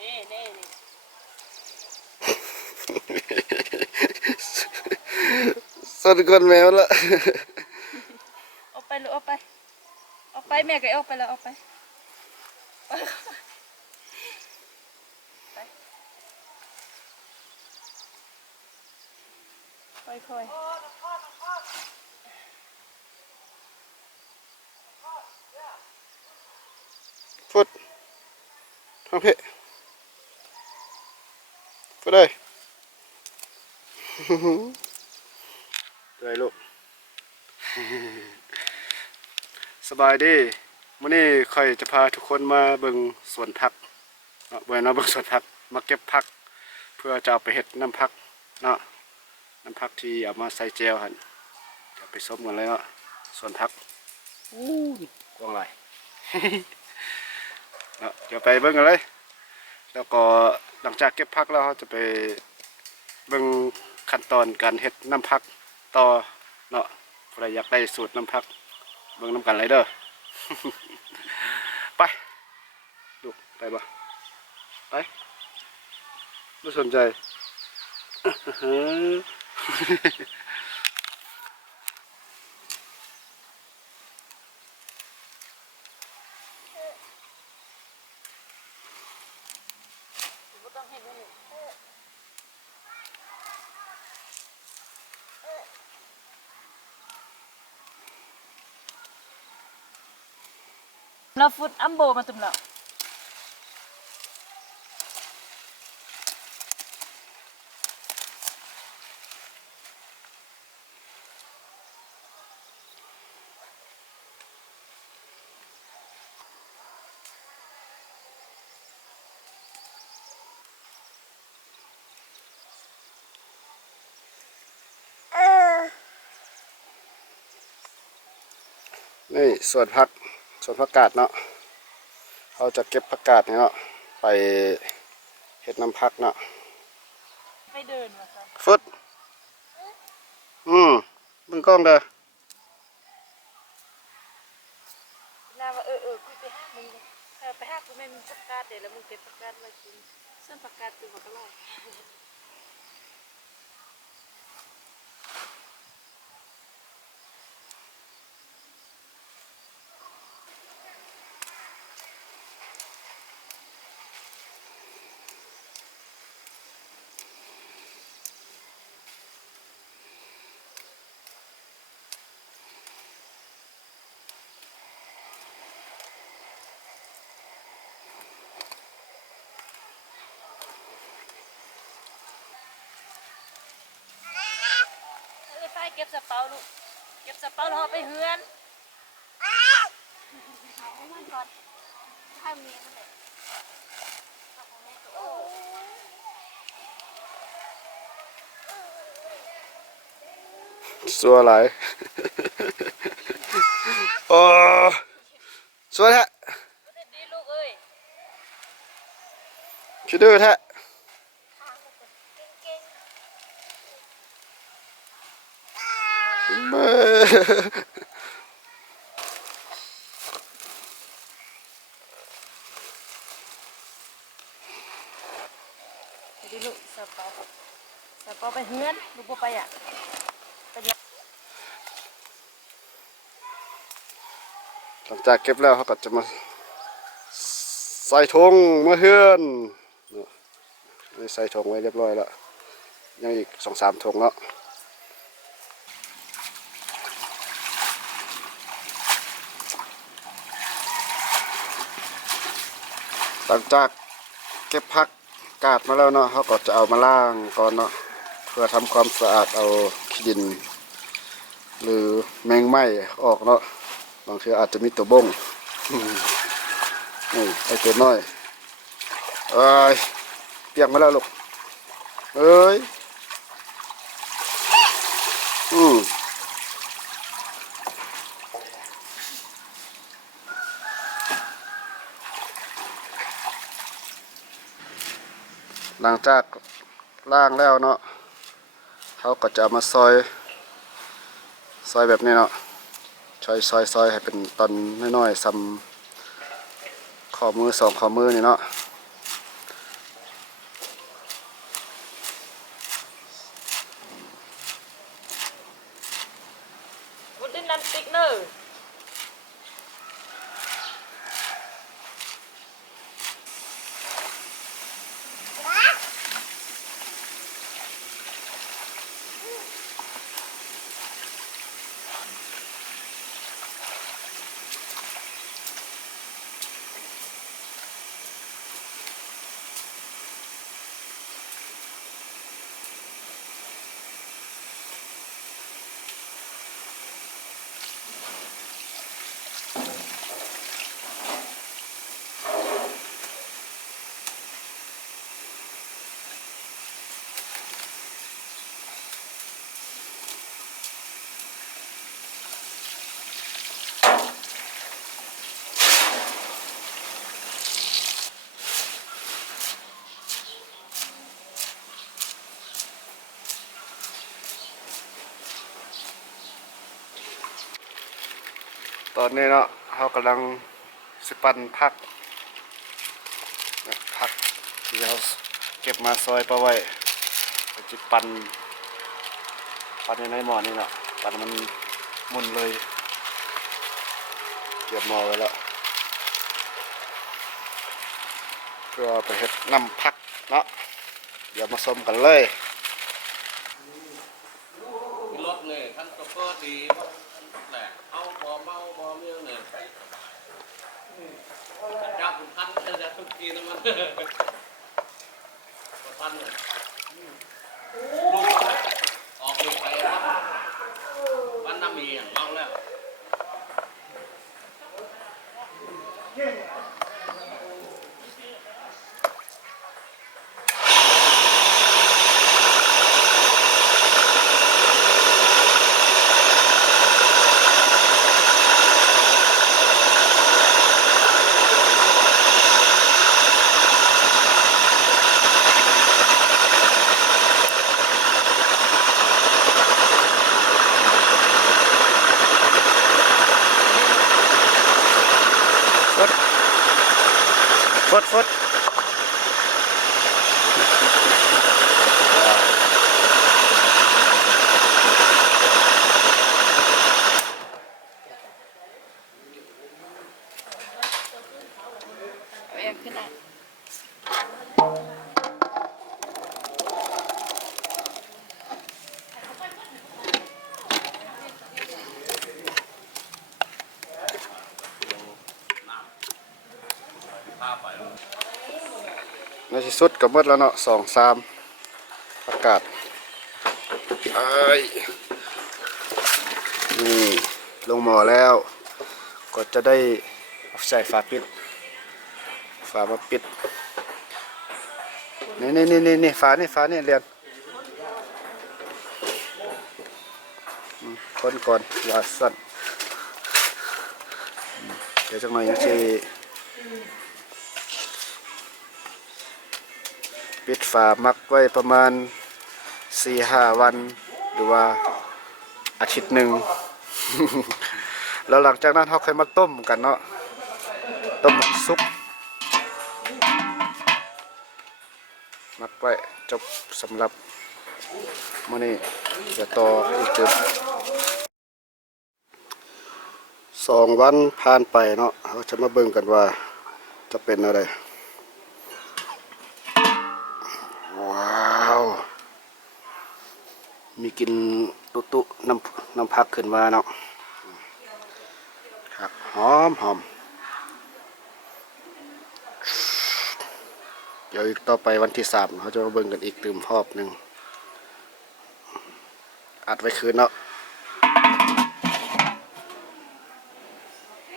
นี่นี่นี่สนคนแมวละเอาไปลูกเอาไปเอาไปแม่ก็เอาไปแล้วเอาไปค่อยฟุดทางเพะฟุดเลยได้ลูกสบายดีมื้อนี้ค่อยจะพาทุกคนมาเบิ่งสวนผักเนาะเบิ่งสวนผักมาเก็บผักเพื่อจะเอาไปเฮ็ดน้ำผักเนาะน้ำผักที่เอามาใส่แจวหั่นจะไปส้มกันเลยเนาะสวนผักกว้างหลาย เนาะเดี๋ยวไปเบิ่งกันเลยแล้วก็หลังจากเก็บผักแล้วเราจะไปเบิ่งขั้นตอนการเฮ็ดน้ำผักต่อเนาะใครอยากได้สูตรน้ำผักเบิ่งน้ำกันเลยเด้อ ไปดูไปบ่ไปไม่สนใจ บ่ต้องเฮ็ดเลยเราฟุตอัมโบมาตุ่มแล้วนี่สวนผักกาดเนาะเราจะเก็บผักกาดเนาะไปเฮ็ดน้ำผักเนาะไปเดินมาค่ะฟุตมึงกล้องเด้อน่าว่ากูไปหามึงไปหากูแม่มึงประกาศเดี๋ยวแล้วมึงเก็บประกาศมากินส่วนประกาศตัวมันก็ลอยไปเก็บสะเปาลูกเก็บสะเปาแล้วเอาไปเฮือนถ่ายให้มันก่อนให้เมียมันเลยสัวหลาย โอ้สัวแท้ดีลูกเอ้ยคิดดื้อแท้เบ้ดีลูกสะเปาไปเฮือนลูกบ่ไปอ่ะหลังจากเก็บแล้วเขาก็จะมาใส่ถุงมาเฮือนนี่ใส่ถุงไว้เรียบร้อยแล้วยังอีก2-3ถุงแล้วหลังจากเก็บผักกาดมาแล้วเนาะเขาก็จะเอามาล้างก่อนเนาะเพื่อทำความสะอาดเอาขี้ดินหรือแมงไหม้ออกเนาะบางทีอาจจะมีตัวบ้งนี่ไอตัวน้อยเอ้ยเปียกมาแล้วลูกเอ้ยหลังจากล้างแล้วเนาะเขาก็จะมาซอยแบบนี้เนาะซอยให้เป็นตอนน้อยๆซ้ำข้อมือ2 ข้อมือนี่เนาะ ตอนนี้เนาะเขากำลังสิปั่นผักเนี่ยผักที่เราเก็บมาซอยปะไว้ก็จะปั่นในหม้อนี่เนาะปั่นมันมุนเลยเก็บหม้อไว้แล้วเพื่อไปเฮ็ดน้ำผักเนาะเดี๋ยวมาชมกันเลยรถเนี่ยท่านโชเฟอร์ดีแหละเอาบอเมาบอเมี่ยงเนี่ยจับท่านจะทุกทีนะมันท่านเนี่ยลูกออกลูกไปวันน้ำมีอย่างเอาแล้วฟดเอาอย่างขึ้นอ่ะในที่สุดก็หมดแล้วเนาะ2-3อากาศเอ้ยนี่ลงหม้อแล้วก็จะได้ใส่ฝาปิดฝามาปิดนี่ฝานี่เรียนคนก่อนอย่าสั่นเดี๋ยวจังหน่อยยังจะปิดฝามักไว้ประมาณ 4-5 วันหรือว่าอาทิตย์หนึ่ง แล้วหลังจากนั้นเราค่อยมาต้มกันเนาะต้มน้ำซุปมักไว้จบสำหรับมื้อนี้จะต่ออีก2 วันผ่านไปเนาะเราจะมาเบิ่งกันว่าจะเป็นอะไรว้าวมีกลิ่นตุน้ำผักขึ้นมาเนาะครับหอมเดี๋ยวอีกต่อไปวันที่3เขาจะมาเบิ่งกันอีกตื่มรอบหนึ่งอัดไว้คืนเนาะ